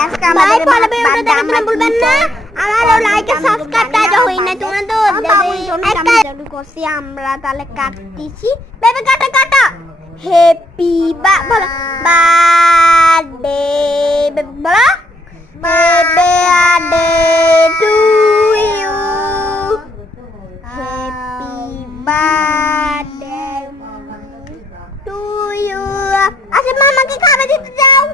আজকে আমাদের বার্থডে আমরা বলবেন না আমার লাইক আর সাবস্ক্রাইব হই না তোমরা তো একটা জাদু করছি আমরা তাহলে কাটতেছি বেবি কাটা কাটা হ্যাপি বার্থডে বলো birthday to you happy birthday to you আচ্ছা মামাকে খাবার দিতে যাও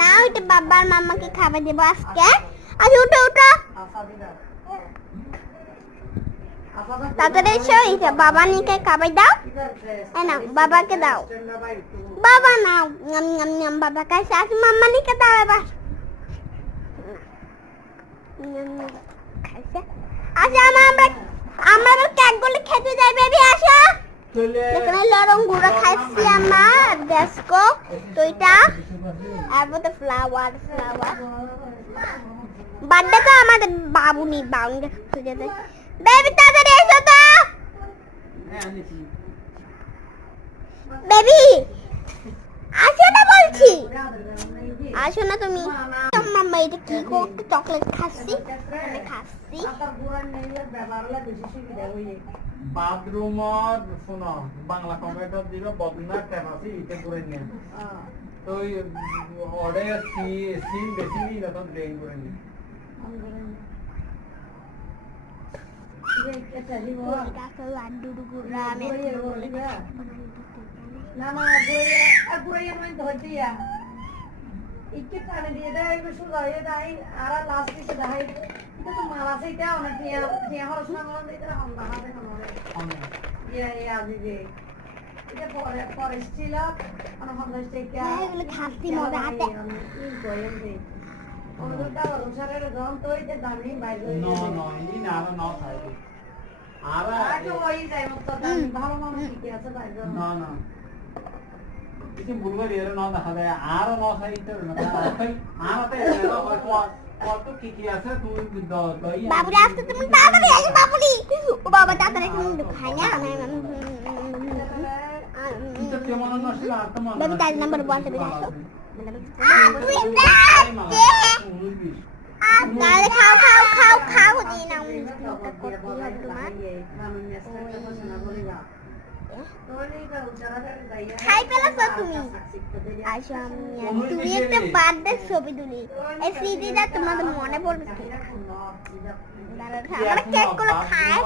না ওইটা বাবার মামাকে খাবার দেব আজকে আচ্ছা উঠো উঠো তাড়াতাড়ি এসো এইটা বাবা নিকে খাবার দাও না বাবাকে দাও বাবা নাও নাম নাম নাম বাবা কাছে আচ্ছা মাম্মা নিকে দাও এবার আচ্ছা আমরা কেক গুলো খেতে যাই বেবি আসো এখানে লরং গুঁড়ো খাইছি আমার দেখো তো এটা আর মতো ফ্লাওয়ার বার্থডে তো আমাদের বাবুনি দেখতে যেতে বেবি তাড়াতাড়ি এসো তো বেবি আসো না বলছি আসো না তুমি মাম্মা এটা কি চকলেট খাচ্ছি আমি খাচ্ছি বাথরুম শোনো বাংলা কম্পিউটার দিল বদনা ট্যাব আছে এটা করে নিয়ে তো অর্ডার সিম বেশি নিয়ে তখন ড্রেন করে নিয়ে না গুড়াই মানে ধরতিয়া একটু পানি দিয়ে দেয় শুধু দেয় আর লাস্ট দিকে দেয় এটা তো মালা সেইটা অনেক টিয়া হরসনা মালা দিতে হন্দা হবে আজি যে এটা ফরেস্ট ছিল অনেক হন্দা সেইটা এগুলো খাচ্ছি মজা আছে ওটা অনুসারে গম তো এটা দামি বাইরে না ইনি না না খাইবে আর ওই যাই মত দামি ভালো মানুষ কি আছে বাইরে না কিছু বুলবার এর না দেখা যায় আর না খাইতে না আর তো কত কি আছে তুই দই বাবুরে আসতে তুমি তাড়াতাড়ি আসো বাবুরি ও বাবা তাড়াতাড়ি তুমি খাই না তো কেমন নষ্ট আর তো মন বেবি তার নাম্বার বলতে দিই আসো তাহলে খাও দিই না খাই পেলাছো তুমি আসো তুমি একটা বার্থডে ছবি তুলি এই সিডিটা তোমাদের মনে পড়বে আমরা কেক গুলো খাই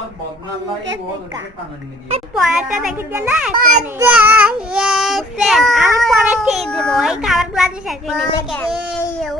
পরেরটা দেখেছি না আমি পরে খেয়ে দেবো এই খাবার গুলো শেষ হয়ে